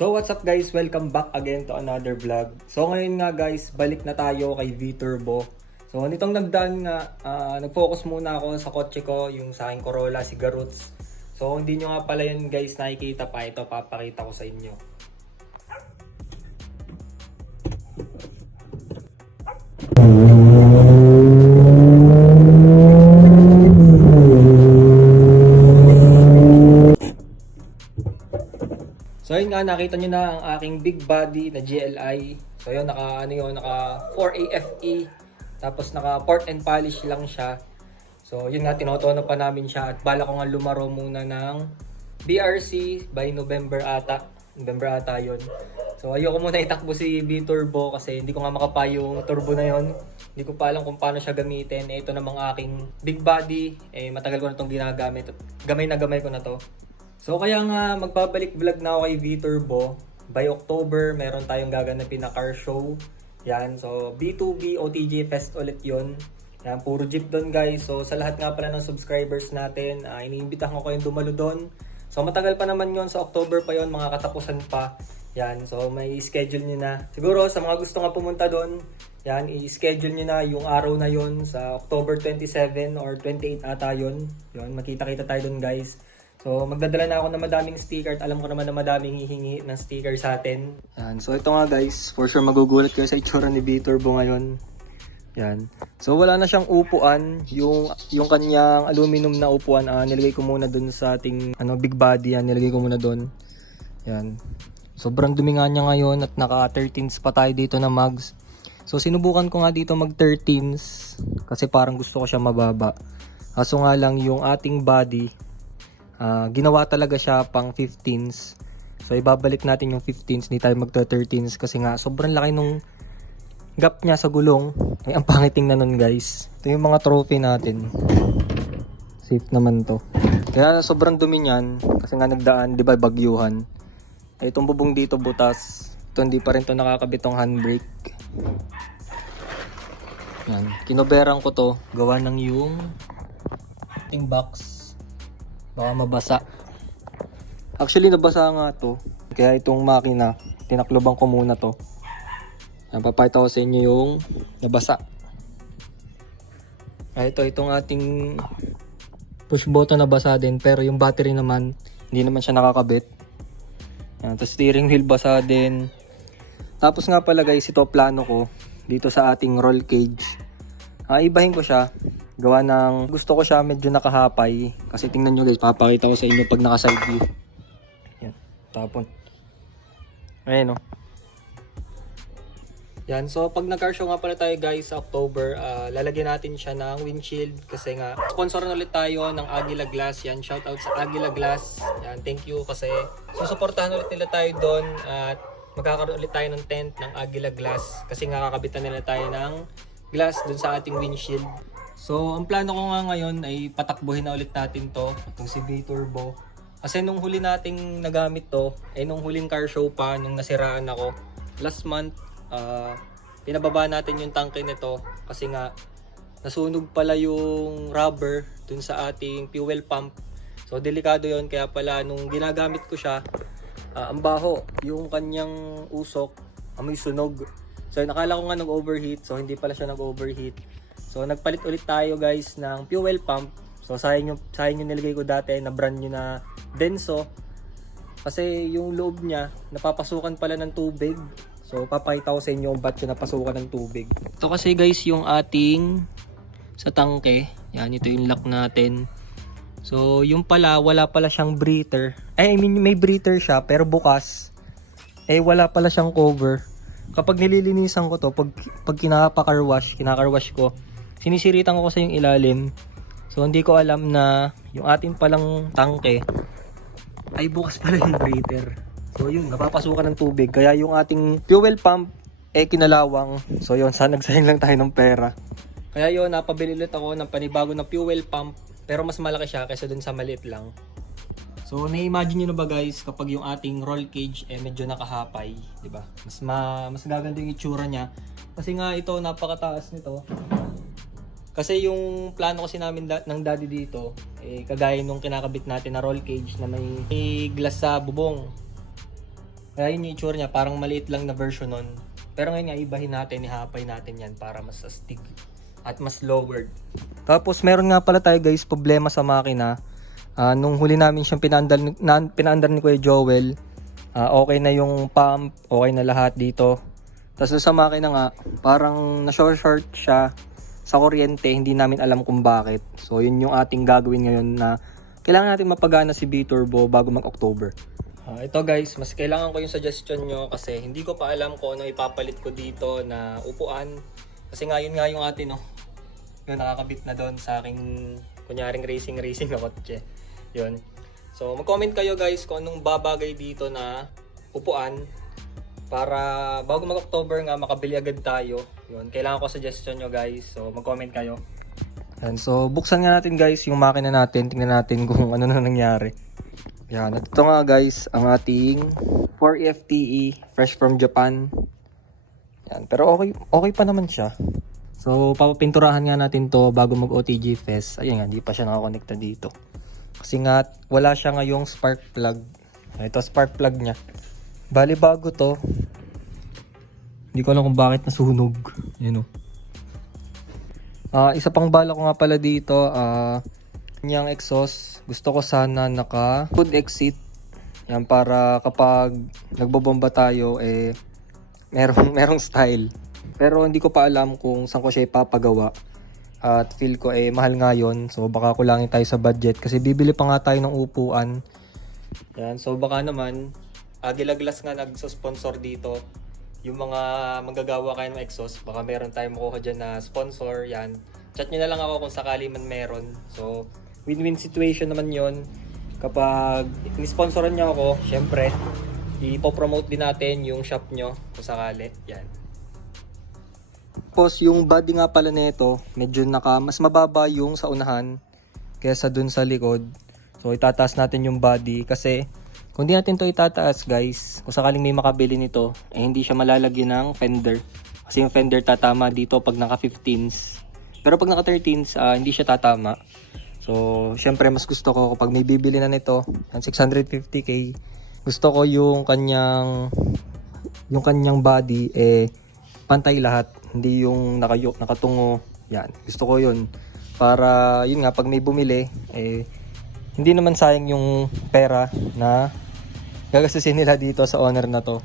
So what's up guys? Welcome back again to another vlog. So ngayon nga guys, balik na tayo kay V-Turbo. So nitong nagdaan nga, ah, nag-focus muna ako sa kotse ko, yung sa aking Corolla, si Garuts. So hindi nyo nga pala yan guys nakikita pa, ito papakita ko sa inyo. Nga, nakita nyo na ang aking big body na GLI. So yun, naka, ano yun, naka 4AFE. Tapos naka port and polish lang siya. So yun nga, tinotono pa namin siya. At bala ko nga lumaro muna ng BRC by November ata. November ata yun. So ayoko muna itakbo si B-Turbo kasi hindi ko nga makapa yung turbo na yon. Hindi ko pa alam kung paano siya gamitin. Eh, ito namang aking big body. Eh, matagal ko na itong ginagamit. Gamay na gamay ko na to. So kaya nga magbabalik vlog na ako kay V-Turbo. By October, meron tayong gaganapin na car show. Yan, so B2B OTG Fest ulit yun. Yan, puro jeep doon guys. So sa lahat nga pala ng subscribers natin, uh, iniimbitahan ko kayong dumalo doon. So matagal pa naman yon sa October pa yon mga katapusan pa. Yan, so may schedule nyo na. Siguro sa mga gusto nga pumunta doon, yan, i-schedule nyo na yung araw na yon sa October 27 or 28 ata yon. Yun, makita-kita tayo doon guys. So, magdadala na ako ng madaming sticker at alam ko naman na madaming hihingi ng sticker sa atin. Yan. So, ito nga guys. For sure magugulat kayo sa itsura ni B-Turbo ngayon. Yan. So, wala na siyang upuan. Yung, yung kanyang aluminum na upuan, ah, nilagay ko muna dun sa ating ano, big body. Yan, nilagay ko muna dun. Yan. Sobrang dumi nga niya ngayon at naka 13s pa tayo dito na mags. So, sinubukan ko nga dito mag 13s kasi parang gusto ko siya mababa. Kaso nga lang yung ating body, Ah, ginawa talaga siya pang 15s. So ibabalik natin yung 15s, hindi tayo magta 13s kasi nga sobrang laki nung gap niya sa gulong. Ay, ang pangit tingnan nun guys. Ito yung mga trophy natin. Safe naman to. Kaya sobrang dumi niyan kasi nga nagdaan, di ba, bagyuhan. Ay, itong bubong dito butas. Ito hindi pa rin to nakakabit tong handbrake. Yan. Kinoberan ko to. Gawa ng yung ating box. Baka mabasa. Actually, nabasa nga to. Kaya itong makina, tinakloban ko muna to. Napapakita ko sa inyo yung nabasa. Ah, ito, itong ating push button nabasa din. Pero yung battery naman, hindi naman siya nakakabit. Yan, tapos steering wheel basa din. Tapos nga pala guys, ito plano ko dito sa ating roll cage. Ah, ibahin ko siya. Gawa ng gusto ko siya medyo nakahapay. Kasi tingnan nyo guys, papakita ko sa inyo pag naka side view. Yan, tapon. Ayan o. Yan, so pag nag-car show nga pala tayo guys sa October, ah, lalagyan natin siya ng windshield kasi nga sponsor na ulit tayo ng Agila Glass. Yan, shout out sa Agila Glass. Yan, thank you kasi susuportahan ulit nila tayo doon at magkakaroon ulit tayo ng tent ng Agila Glass kasi nga kakabitan nila tayo ng glass dun sa ating windshield. So, ang plano ko nga ngayon ay patakbuhin na ulit natin to, itong si V-Turbo. Kasi nung huli nating nagamit to, ay nung huling car show pa, nung nasiraan ako, last month, ah, pinababa natin yung tangke nito kasi nga nasunog pala yung rubber dun sa ating fuel pump. So, delikado yon kaya pala nung ginagamit ko siya, ah, ang baho, yung kanyang usok, amoy sunog. So, nakala ko nga nag-overheat. So, hindi pala siya nag-overheat. So, nagpalit ulit tayo guys ng fuel pump. So, sayang yung, sayang yung nilagay ko dati na brand new na Denso. Kasi yung loob niya, napapasukan pala ng tubig. So, papakita ko sa inyo kung ba't siya napasukan ng tubig. Ito kasi guys yung ating sa tangke. Yan, ito yung lock natin. So, yung pala, wala pala siyang breather. Ay, I mean, may breather siya, pero bukas. Eh, wala pala siyang cover kapag nililinisan ko to, pag, pag kinaka-car wash ko, sinisiritan ko kasi yung ilalim. So, hindi ko alam na yung ating palang tangke ay bukas pala yung breather. So, yun, napapasukan ng tubig. Kaya yung ating fuel pump, eh, kinalawang. So, yun, sana nagsayang lang tayo ng pera. Kaya yun, napabili ulit ako ng panibago na fuel pump. Pero mas malaki siya kaysa dun sa maliit lang. So, na-imagine nyo na ba guys, kapag yung ating roll cage eh medyo nakahapay, di ba? Mas ma mas gaganda yung itsura niya. Kasi nga ito, napakataas nito. Kasi yung plano kasi namin da- ng daddy dito, eh, kagaya nung kinakabit natin na roll cage na may, may glass sa bubong. Kaya yun yung itsura niya, parang maliit lang na version nun. Pero ngayon nga, ibahin natin, ihapay natin yan para mas astig at mas lowered. Tapos meron nga pala tayo guys, problema sa makina. Ah, nung huli namin siyang pinaandar, na, pinaandar ni Kuya Joel, ah, okay na yung pump, okay na lahat dito. Tapos sa makina nga, parang na-short siya sa kuryente, hindi namin alam kung bakit. So yun yung ating gagawin ngayon na kailangan natin mapagana si B-Turbo bago mag-October. Ah, ito guys, mas kailangan ko yung suggestion nyo kasi hindi ko pa alam kung ano ipapalit ko dito na upuan. Kasi nga yun nga yung atin no. Yung nakakabit na doon sa aking kunyaring racing racing na kotse. Yun. So mag-comment kayo guys kung anong babagay dito na upuan para bago mag-October nga makabili agad tayo. Yun, kailangan ko suggestion nyo guys. So mag-comment kayo. Yan, so buksan nga natin guys yung makina natin. Tingnan natin kung ano na nangyari. Yan, at ito nga guys, ang ating 4FTE E, fresh from Japan. Yan, pero okay, okay pa naman siya. So, papapinturahan nga natin to bago mag-OTG Fest. Ayun nga, hindi pa siya nakakonekta dito. Kasi nga, wala siya ngayong spark plug. Ito, spark plug niya. Bali, bago to. Hindi ko alam kung bakit nasunog. Yun o. Ah, isa pang bala ko nga pala dito, ah, yung exhaust, gusto ko sana naka hood exit. Yan para kapag nagbobomba tayo eh merong merong style. Pero hindi ko pa alam kung saan ko siya ipapagawa. At feel ko eh mahal nga yun. So baka kulangin tayo sa budget kasi bibili pa nga tayo ng upuan. Yan, so baka naman Agila Glass nga nagso-sponsor dito. Yung mga manggagawa kayo ng exhaust, baka meron tayong makuha dyan na sponsor, yan. Chat nyo na lang ako kung sakali man meron. So, win-win situation naman yon Kapag ni-sponsoran nyo ako, syempre, ipopromote din natin yung shop nyo kung sakali. Yan. Tapos yung body nga pala nito, medyo naka, mas mababa yung sa unahan kaysa dun sa likod. So itataas natin yung body kasi kung di natin to itataas guys, kung sakaling may makabili nito, eh hindi siya malalagyan ng fender. Kasi yung fender tatama dito pag naka 15s. Pero pag naka 13s, ah, hindi siya tatama. So, syempre mas gusto ko kapag may bibili na nito, ang 650k, gusto ko yung kanyang yung kanyang body eh pantay lahat, hindi yung nakayo, nakatungo. Yan, gusto ko yun. Para yun nga pag may bumili eh hindi naman sayang yung pera na gagastusin nila dito sa owner na to.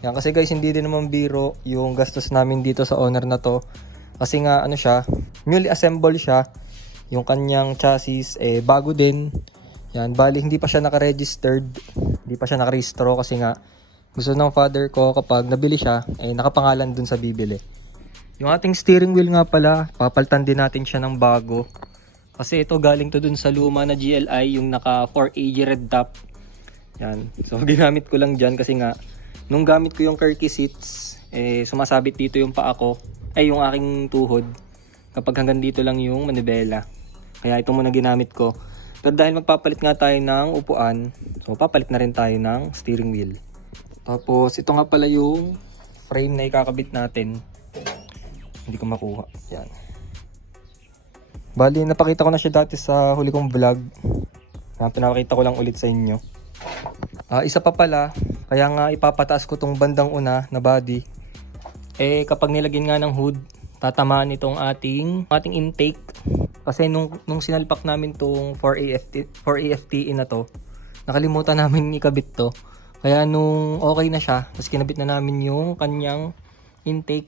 Yan kasi guys, hindi din naman biro yung gastos namin dito sa owner na to. Kasi nga ano siya, newly assemble siya. Yung kanyang chassis eh bago din. Yan, bali hindi pa siya naka-registered. Hindi pa siya nakarehistro kasi nga gusto ng father ko kapag nabili siya, eh nakapangalan dun sa bibili. Yung ating steering wheel nga pala, papaltan din natin siya ng bago. Kasi ito galing to dun sa luma na GLI, yung naka 4AG red top. Yan. So ginamit ko lang dyan kasi nga, nung gamit ko yung Kirky seats, eh sumasabit dito yung paa ko, ay yung aking tuhod. Kapag hanggang dito lang yung manibela. Kaya ito muna ginamit ko. Pero dahil magpapalit nga tayo ng upuan, so papalit na rin tayo ng steering wheel. Tapos ito nga pala yung frame na ikakabit natin. Hindi ko makuha. Yan. Bali, napakita ko na siya dati sa huli kong vlog. Na pinakita ko lang ulit sa inyo. Ah, isa pa pala, kaya nga ipapataas ko tong bandang una na body. Eh, kapag nilagyan nga ng hood, tatamaan itong ating, ating intake. Kasi nung, nung sinalpak namin tong 4AFT, 4AFTE na to, nakalimutan namin ikabit to. Kaya nung okay na siya, tapos kinabit na namin yung kanyang intake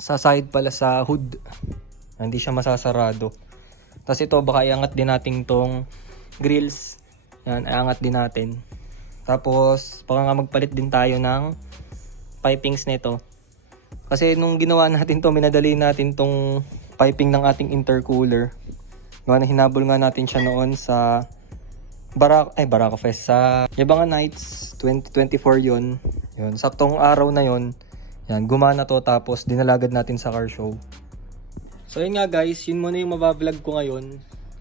sa side pala sa hood. Hindi siya masasarado. Tapos ito, baka iangat din natin tong grills. Yan, iangat din natin. Tapos, baka nga magpalit din tayo ng pipings nito. Kasi nung ginawa natin to, minadali natin tong piping ng ating intercooler. Gawa na hinabol nga natin siya noon sa Barak ay Baraka Fest sa Yabangan Nights 2024 yon. Yun, saktong araw na yon. Yan, gumana to tapos dinalagad natin sa car show. So yun nga guys, yun muna yung mabablog ko ngayon.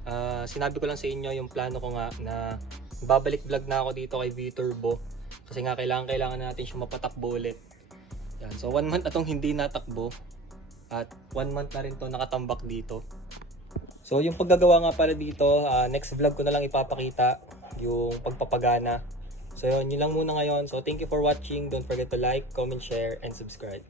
Ah, sinabi ko lang sa inyo yung plano ko nga na babalik vlog na ako dito kay V-Turbo. Kasi nga kailangan kailangan natin siya mapatakbo ulit. Yan. So one month atong hindi natakbo. At one month na rin to nakatambak dito. So yung paggagawa nga pala dito, ah, next vlog ko na lang ipapakita yung pagpapagana. So yun, yun lang muna ngayon. So thank you for watching. Don't forget to like, comment, share, and subscribe.